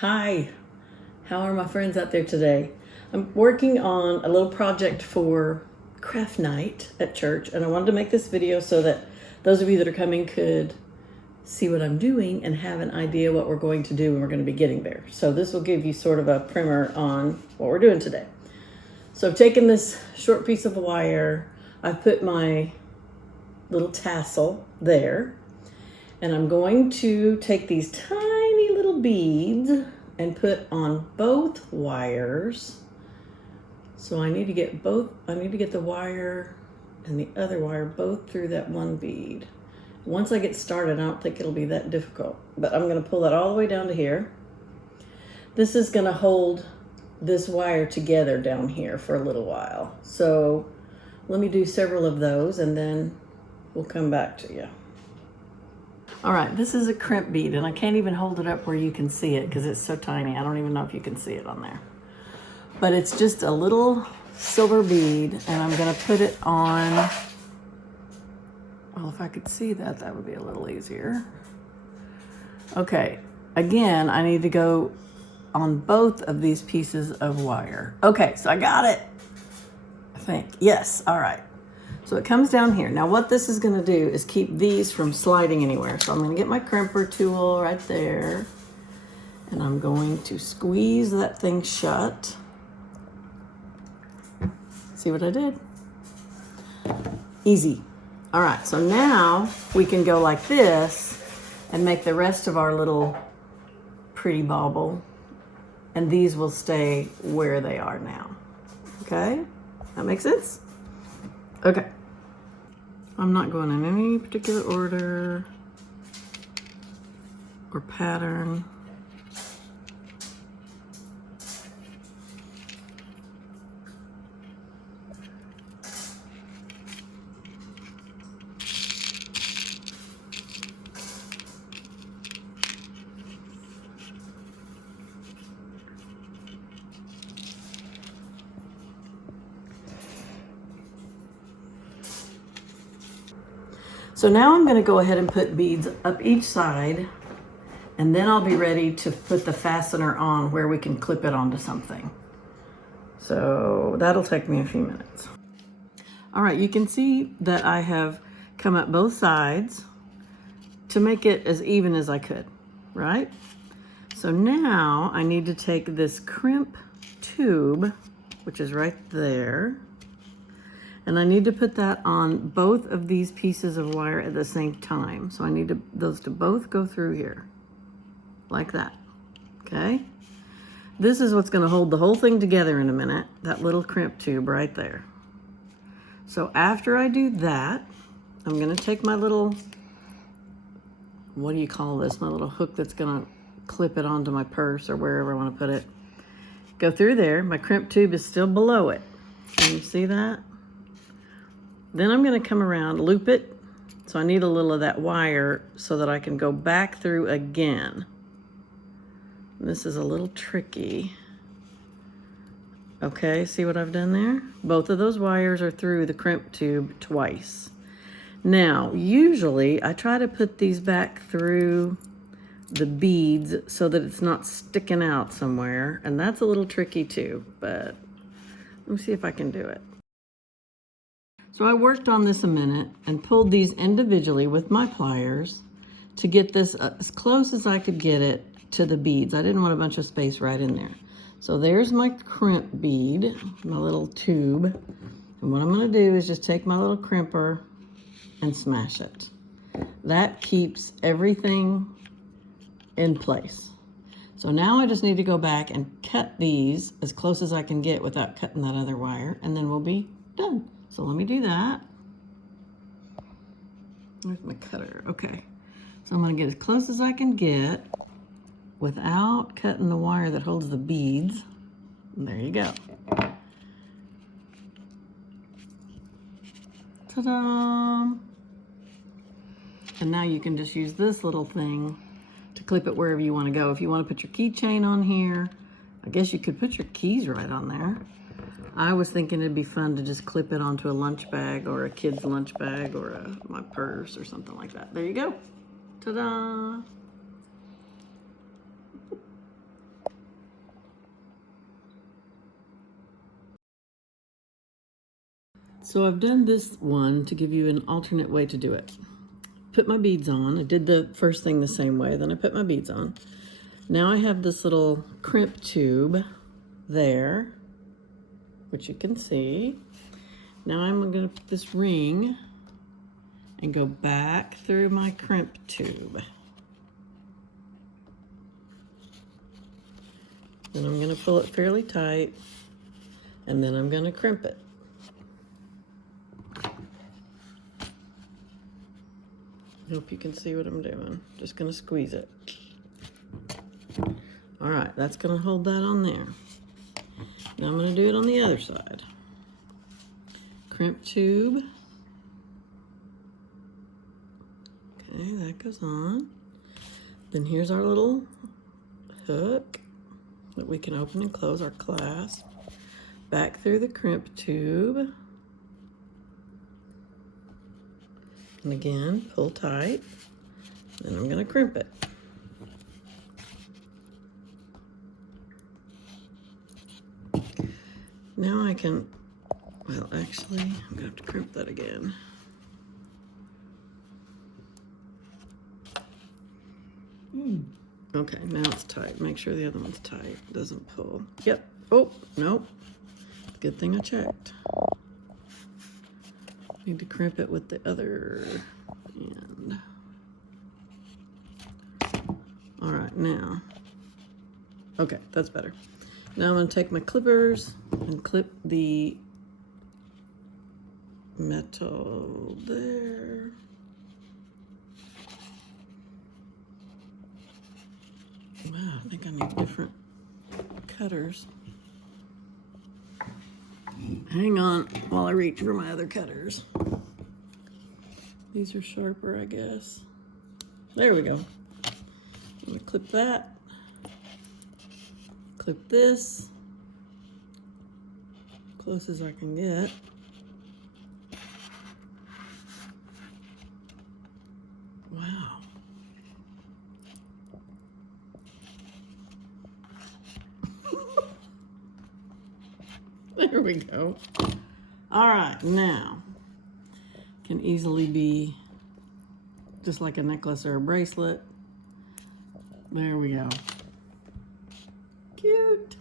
Hi, how are my friends out there today? I'm working on a little project for craft night at church, and I wanted to make this video so that those of you that are coming could see what I'm doing and have an idea what we're going to do when we're going to be getting there. So this will give you sort of a primer on what we're doing today. So I've taken this short piece of wire, I've put my little tassel there, and I'm going to take these tiny little beads and put on both wires. So I need to get the wire and the other wire both through that one bead. Once I get started, I don't think it'll be that difficult, but I'm going to pull that all the way down to here. This is going to hold this wire together down here for a little while. So let me do several of those and then we'll come back to you. All right, this is a crimp bead, and I can't even hold it up where you can see it because it's so tiny. I don't even know if you can see it on there. But it's just a little silver bead, and I'm gonna put it on, well, if I could see that, that would be a little easier. Okay, again, I need to go on both of these pieces of wire. Okay, so I got it, I think. Yes, all right. So it comes down here. Now what this is gonna do is keep these from sliding anywhere. So I'm gonna get my crimper tool right there, and I'm going to squeeze that thing shut. See what I did? Easy. All right, so now we can go like this and make the rest of our little pretty bauble, and these will stay where they are now. Okay, that makes sense? Okay. I'm not going in any particular order or pattern. So now I'm going to go ahead and put beads up each side, and then I'll be ready to put the fastener on where we can clip it onto something. So that'll take me a few minutes. All right, you can see that I have come up both sides to make it as even as I could, right? So now I need to take this crimp tube, which is right there, and I need to put that on both of these pieces of wire at the same time. So I need those to both go through here, like that, okay? This is what's gonna hold the whole thing together in a minute, that little crimp tube right there. So after I do that, I'm gonna take my little, what do you call this? My little hook that's gonna clip it onto my purse or wherever I wanna put it. Go through there, my crimp tube is still below it. Can you see that? Then I'm going to come around, loop it. So I need a little of that wire so that I can go back through again. This is a little tricky. Okay, see what I've done there? Both of those wires are through the crimp tube twice. Now, usually I try to put these back through the beads so that it's not sticking out somewhere. And that's a little tricky too, but let me see if I can do it. So I worked on this a minute and pulled these individually with my pliers to get this as close as I could get it to the beads. I didn't want a bunch of space right in there. So there's my crimp bead, my little tube. And what I'm gonna do is just take my little crimper and smash it. That keeps everything in place. So now I just need to go back and cut these as close as I can get without cutting that other wire, and then we'll be done. So let me do that. Where's my cutter? Okay. So I'm gonna get as close as I can get without cutting the wire that holds the beads. And there you go. Ta-da! And now you can just use this little thing to clip it wherever you want to go. If you want to put your keychain on here, I guess you could put your keys right on there. I was thinking it'd be fun to just clip it onto a lunch bag or a kid's lunch bag or my purse or something like that. There you go. Ta-da! So I've done this one to give you an alternate way to do it. Put my beads on. I did the first thing the same way, then I put my beads on. Now I have this little crimp tube there, which you can see. Now I'm going to put this ring and go back through my crimp tube. Then I'm going to pull it fairly tight, and then I'm going to crimp it. I hope you can see what I'm doing. Just going to squeeze it. All right, that's going to hold that on there. Now I'm going to do it on the other side. Crimp tube. Okay, that goes on. Then here's our little hook that we can open and close, our clasp. Back through the crimp tube. And again, pull tight. Then I'm going to crimp it. Now I can, well, actually, I'm going to have to crimp that again. Okay, now it's tight. Make sure the other one's tight. It doesn't pull. Yep. Oh, nope. Good thing I checked. Need to crimp it with the other end. All right, now. Okay, that's better. Now I'm going to take my clippers and clip the metal there. Wow, I think I need different cutters. Hang on while I reach for my other cutters. These are sharper, I guess. There we go. I'm going to clip that. Clip this. Close as I can get. Wow. There we go. All right, now can easily be just like a necklace or a bracelet. There we go. Cute.